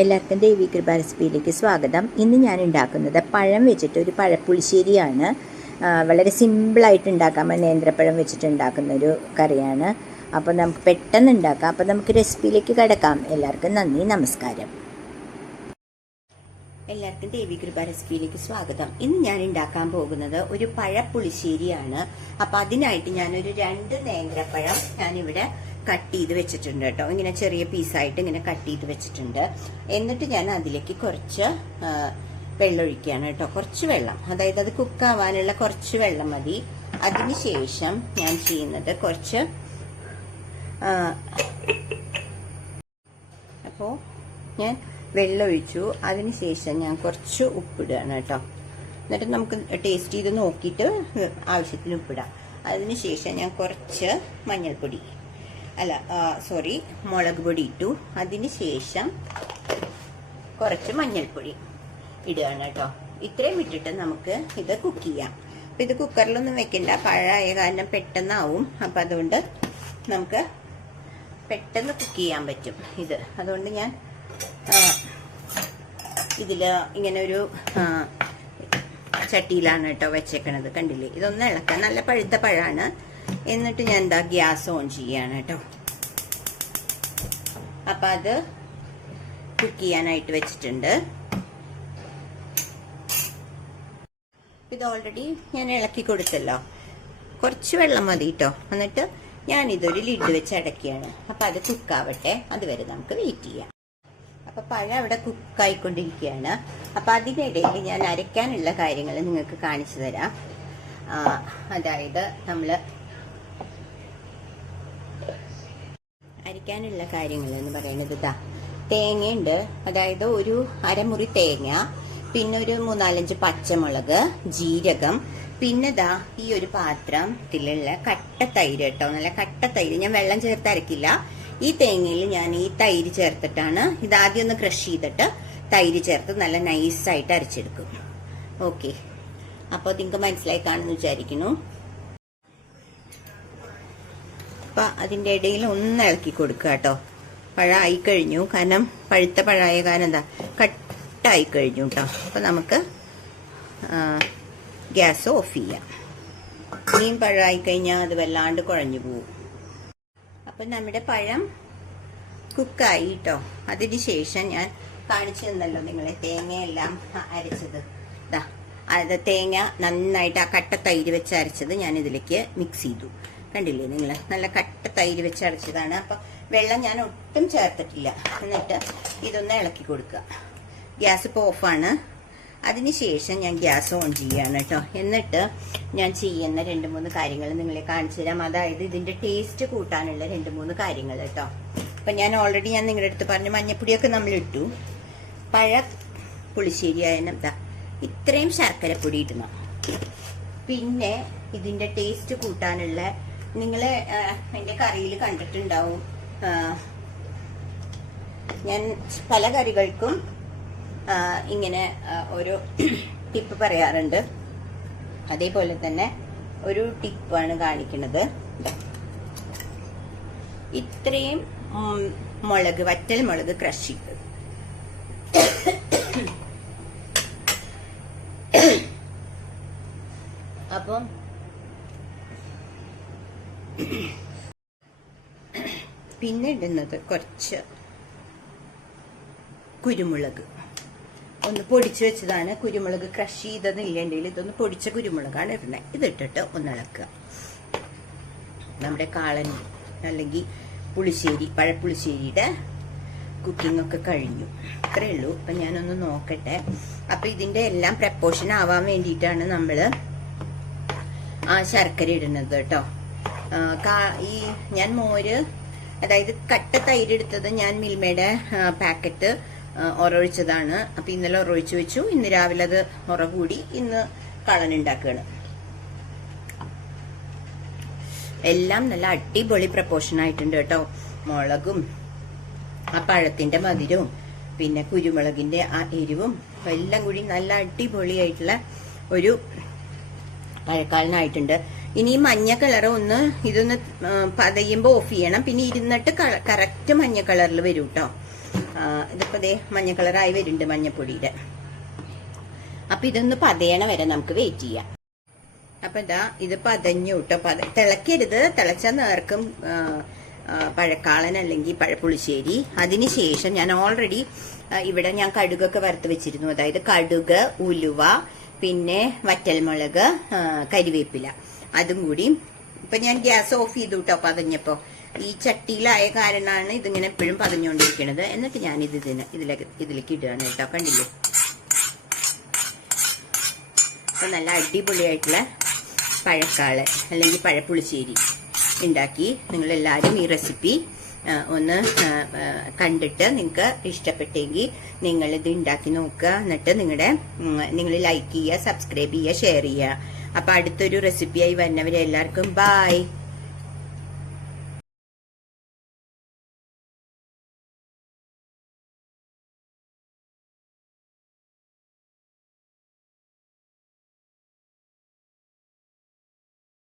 എല്ലാവർക്കും ദേവി കൃപ റെസിപ്പിയിലേക്ക് സ്വാഗതം. ഇന്ന് ഞാൻ ഉണ്ടാക്കുന്നത് പഴം വെച്ചിട്ട് ഒരു പഴപ്പുളിശ്ശേരിയാണ്. വളരെ സിമ്പിളായിട്ട് ഉണ്ടാക്കാം. നേന്ത്രപ്പഴം വെച്ചിട്ട് ഉണ്ടാക്കുന്നൊരു കറിയാണ്. അപ്പോൾ നമുക്ക് പെട്ടെന്ന് ഉണ്ടാക്കാം. അപ്പോൾ നമുക്ക് റെസിപ്പിയിലേക്ക് കിടക്കാം. എല്ലാവർക്കും നന്ദി, നമസ്കാരം. എല്ലാവർക്കും ദേവി കൃപ റെസിപ്പിയിലേക്ക് സ്വാഗതം. ഇന്ന് ഞാൻ ഉണ്ടാക്കാൻ പോകുന്നത് ഒരു പഴപ്പുളിശ്ശേരിയാണ്. അപ്പോൾ അതിനായിട്ട് ഞാനൊരു 2 നേന്ത്രപ്പഴം ഞാനിവിടെ കട്ട് ചെയ്ത് വെച്ചിട്ടുണ്ട് കേട്ടോ. ഇങ്ങനെ ചെറിയ പീസായിട്ട് ഇങ്ങനെ കട്ട് ചെയ്ത് വെച്ചിട്ടുണ്ട്. എന്നിട്ട് ഞാൻ അതിലേക്ക് കുറച്ച് വെള്ളം ഒഴിക്കുകയാണ് കേട്ടോ. കുറച്ച് വെള്ളം, അതായത് അത് കുക്കാവാനുള്ള കുറച്ച് വെള്ളം മതി. അതിനുശേഷം ഞാൻ ചെയ്യുന്നത് കുറച്ച് അപ്പോൾ ഞാൻ വെള്ളം ഒഴിച്ചു. അതിനുശേഷം ഞാൻ കുറച്ച് ഉപ്പിടുകയാണ് കേട്ടോ. എന്നിട്ട് നമുക്ക് ടേസ്റ്റ് ചെയ്ത് നോക്കിയിട്ട് ആവശ്യത്തിന് ഉപ്പിടാം. അതിനുശേഷം ഞാൻ കുറച്ച് മഞ്ഞൾപ്പൊടി മുളക് പൊടി ഇട്ടു. അതിനുശേഷം കുറച്ച് മഞ്ഞൾപ്പൊടി ഇടുകയാണ് കേട്ടോ. ഇത്രയും ഇട്ടിട്ട് നമുക്ക് ഇത് കുക്ക് ചെയ്യാം. അപ്പം ഇത് കുക്കറിലൊന്നും വെക്കണ്ട, പഴമായ കാരണം പെട്ടെന്നാവും. അപ്പം അതുകൊണ്ട് നമുക്ക് പെട്ടെന്ന് കുക്ക് ചെയ്യാൻ പറ്റും ഇത്. അതുകൊണ്ട് ഞാൻ ഇതിൽ ഇങ്ങനെ ഒരു ചട്ടിയിലാണ് കേട്ടോ വെച്ചേക്കണത്. കണ്ടില്ലേ, ഇതൊന്ന് ഇളക്കാൻ. നല്ല പഴുത്ത പഴമാണ്. എന്നിട്ട് ഞാൻ ഗ്യാസ് ഓൺ ചെയ്യാണ് കേട്ടോ. അപ്പൊ അത് കുക്ക് ചെയ്യാനായിട്ട് വെച്ചിട്ടുണ്ട്. ഇത് ഓൾറെഡി ഞാൻ ഇളക്കി കൊടുത്തല്ലോ. കുറച്ച് വെള്ളം മതി കേട്ടോ. എന്നിട്ട് ഞാൻ ഇതൊരു ലിഡ് വെച്ച് അടയ്ക്കുകയാണ്. അപ്പൊ അത് കുക്കാവട്ടെ, അതുവരെ നമുക്ക് വെയിറ്റ് ചെയ്യാം. അപ്പൊ പഴം അവിടെ കുക്കായിക്കൊണ്ടിരിക്കുകയാണ്. അപ്പൊ അതിനിടയിൽ ഞാൻ അരയ്ക്കാനുള്ള കാര്യങ്ങൾ നിങ്ങൾക്ക് കാണിച്ചു തരാം. അതായത് അരയ്ക്കാനുള്ള കാര്യങ്ങൾ എന്ന് പറയുന്നത് തേങ്ങയുണ്ട്. അതായത് ഒരു അരമുറി തേങ്ങ, പിന്നെ ഒരു 3-4 പച്ചമുളക്, ജീരകം, പിന്നെ ഈ ഒരു പാത്രത്തിലുള്ള കട്ട തൈര് കേട്ടോ. നല്ല കട്ട തൈര്. ഞാൻ വെള്ളം ചേർത്ത് അരക്കില്ല. ഈ തേങ്ങയിൽ ഞാൻ ഈ തൈര് ചേർത്തിട്ടാണ് ഇതാദ്യം ഒന്ന് ക്രഷ് ചെയ്തിട്ട് തൈര് ചേർത്ത് നല്ല നൈസായിട്ട് അരച്ചെടുക്കും. ഓക്കെ, അപ്പോൾ നിങ്ങൾക്ക് മനസ്സിലായി കാണുമെന്ന് വിചാരിക്കുന്നു. അപ്പൊ അതിൻ്റെ ഇടയിൽ ഒന്ന് ഇളക്കി കൊടുക്കുക കേട്ടോ. പഴമായി കഴിഞ്ഞു, കാരണം പഴുത്ത പഴമായ കാരണം കട്ടായി കഴിഞ്ഞു കേട്ടോ. അപ്പൊ നമുക്ക് ഗ്യാസ് ഓഫ് ചെയ്യാം. ഇനിയും പഴമായി കഴിഞ്ഞാൽ അത് വല്ലാണ്ട് കുഴഞ്ഞു പോകും. അപ്പൊ നമ്മുടെ പഴം കുക്കായി കേട്ടോ. അതിനുശേഷം ഞാൻ കാണിച്ചു തന്നല്ലോ നിങ്ങളെ തേങ്ങയെല്ലാം അരച്ചത്. അത് തേങ്ങ നന്നായിട്ട് ആ കട്ട തൈര് വെച്ച് അരച്ചത് ഞാൻ ഇതിലേക്ക് മിക്സ് ചെയ്തു. കണ്ടില്ലേ നിങ്ങൾ, നല്ല കട്ട തൈര് വെച്ച് അരച്ചതാണ്. അപ്പൊ വെള്ളം ഞാൻ ഒട്ടും ചേർത്തിട്ടില്ല. എന്നിട്ട് ഇതൊന്ന് ഇളക്കി കൊടുക്കുക. ഗ്യാസ് ഇപ്പോൾ ഓഫാണ്. അതിനുശേഷം ഞാൻ ഗ്യാസ് ഓൺ ചെയ്യാണ് കേട്ടോ. എന്നിട്ട് ഞാൻ ചെയ്യുന്ന 2-3 കാര്യങ്ങൾ നിങ്ങളെ കാണിച്ചു തരാം. അതായത് ഇതിന്റെ ടേസ്റ്റ് കൂട്ടാനുള്ള 2-3 കാര്യങ്ങൾ കേട്ടോ. അപ്പൊ ഞാൻ ഓൾറെഡി നിങ്ങളുടെ അടുത്ത് പറഞ്ഞു, മഞ്ഞപ്പൊടിയൊക്കെ നമ്മൾ ഇട്ടു. പഴ പുളിശ്ശേരി ആയ ഇത്രയും ശർക്കരപ്പൊടി ഇടണം. പിന്നെ ഇതിന്റെ ടേസ്റ്റ് കൂട്ടാനുള്ള, നിങ്ങള് എന്റെ കറിയിൽ കണ്ടിട്ടുണ്ടാവും, ഞാൻ പല കറികൾക്കും ഇങ്ങനെ ഒരു ടിപ്പ് പറയാറുണ്ട്. അതേപോലെ തന്നെ ഒരു ടിപ്പാണ് കാണിക്കുന്നത്. ഇത്രയും മുളക്, വറ്റൽ മുളക് ക്രഷ് ചെയ്ത്, അപ്പം പിന്നെ ഇടുന്നത് കുറച്ച് കുരുമുളക്, ഒന്ന് പൊടിച്ചു വെച്ചതാണ്. കുരുമുളക് ക്രഷ് ചെയ്തതില്ലെങ്കിൽ ഇതൊന്ന് പൊടിച്ച കുരുമുളകാണ് ഇടുന്നത്. ഇതിട്ടിട്ട് ഒന്ന് ഇളക്കുക. നമ്മുടെ കാളൻ അല്ലെങ്കിൽ പുളിശ്ശേരി, പഴപ്പുളിശ്ശേരിയുടെ കുക്കിംഗ് ഒക്കെ കഴിഞ്ഞു. ഇത്രയേ ഉള്ളൂ. അപ്പൊ ഞാനൊന്ന് നോക്കട്ടെ. അപ്പൊ ഇതിന്റെ എല്ലാം പ്രപ്പോർഷൻ ആവാൻ വേണ്ടിയിട്ടാണ് നമ്മള് ശർക്കര ഇടുന്നത് കേട്ടോ. ഈ ഞാൻ മോര്, അതായത് കട്ട തൈര് എടുത്തത് ഞാൻ മിൽമയുടെ പാക്കറ്റ് ഉറൊഴിച്ചതാണ്. അപ്പൊ ഇന്നലെ ഉറൊഴിച്ചു വെച്ചു. ഇന്ന് രാവിലെ അത് ഉറ കൂടി ഇന്ന് കളനുണ്ടാക്കുകയാണ്. എല്ലാം നല്ല അടിപൊളി പ്രപ്പോർഷൻ ആയിട്ടുണ്ട് കേട്ടോ. മുളകും ആ പഴത്തിന്റെ മധുരവും പിന്നെ കുരുമുളകിന്റെ ആ എരിവും എല്ലാം കൂടി നല്ല അടിപൊളിയായിട്ടുള്ള ഒരു പഴക്കാലനായിട്ടുണ്ട്. ഇനി മഞ്ഞ കളർ ഇതൊന്ന് പതയുമ്പോൾ ഓഫ് ചെയ്യണം. പിന്നെ ഇരുന്നിട്ട് കറക്റ്റ് മഞ്ഞ കളറിൽ വരും കേട്ടോ. ഇതിപ്പോ ദേ മഞ്ഞ കളറായി വരുന്നുണ്ട് മഞ്ഞപ്പൊടിയുടെ. അപ്പൊ ഇതൊന്ന് പതയണ വരെ നമുക്ക് വെയിറ്റ് ചെയ്യാം. അപ്പൊ ഇത് പതഞ്ഞു കേട്ടോ. തിളക്കരുത്, തിളച്ച നേർക്കും പഴക്കാളൻ അല്ലെങ്കിൽ പഴപ്പുളിശ്ശേരി. അതിനുശേഷം ഞാൻ ഓൾറെഡി ഇവിടെ ഞാൻ കടുകൊക്കെ വറുത്ത് വെച്ചിരുന്നു. അതായത് കടുക്, ഉലുവ, പിന്നെ വറ്റൽമുളക്, കരിവേപ്പില, അതും കൂടി ഇപ്പൊ ഞാൻ ഗ്യാസ് ഓഫ് ചെയ്തു കേട്ടോ. പതഞ്ഞപ്പോ ഈ ചട്ടിയിലായ കാരണമാണ് ഇതിങ്ങനെ എപ്പോഴും പതഞ്ഞുകൊണ്ടിരിക്കുന്നത്. എന്നിട്ട് ഞാൻ ഇതിലേക്ക് ഇടുകയാണ് കേട്ടോ. കണ്ടില്ലേ? അപ്പൊ നല്ല അടിപൊളിയായിട്ടുള്ള പഴക്കാള് അല്ലെങ്കിൽ പഴപ്പുളിശ്ശേരി ഉണ്ടാക്കി. നിങ്ങളെല്ലാവരും ഈ റെസിപ്പി ഒന്ന് കണ്ടിട്ട് നിങ്ങൾക്ക് ഇഷ്ടപ്പെട്ടെങ്കിൽ നിങ്ങളിത് ഉണ്ടാക്കി നോക്കുക. എന്നിട്ട് നിങ്ങൾ ലൈക്ക് ചെയ്യുക, സബ്സ്ക്രൈബ് ചെയ്യുക, ഷെയർ ചെയ്യുക. അപ്പൊ അടുത്തൊരു റെസിപ്പിയായി വരുന്നവരെ എല്ലാവർക്കും ബൈ.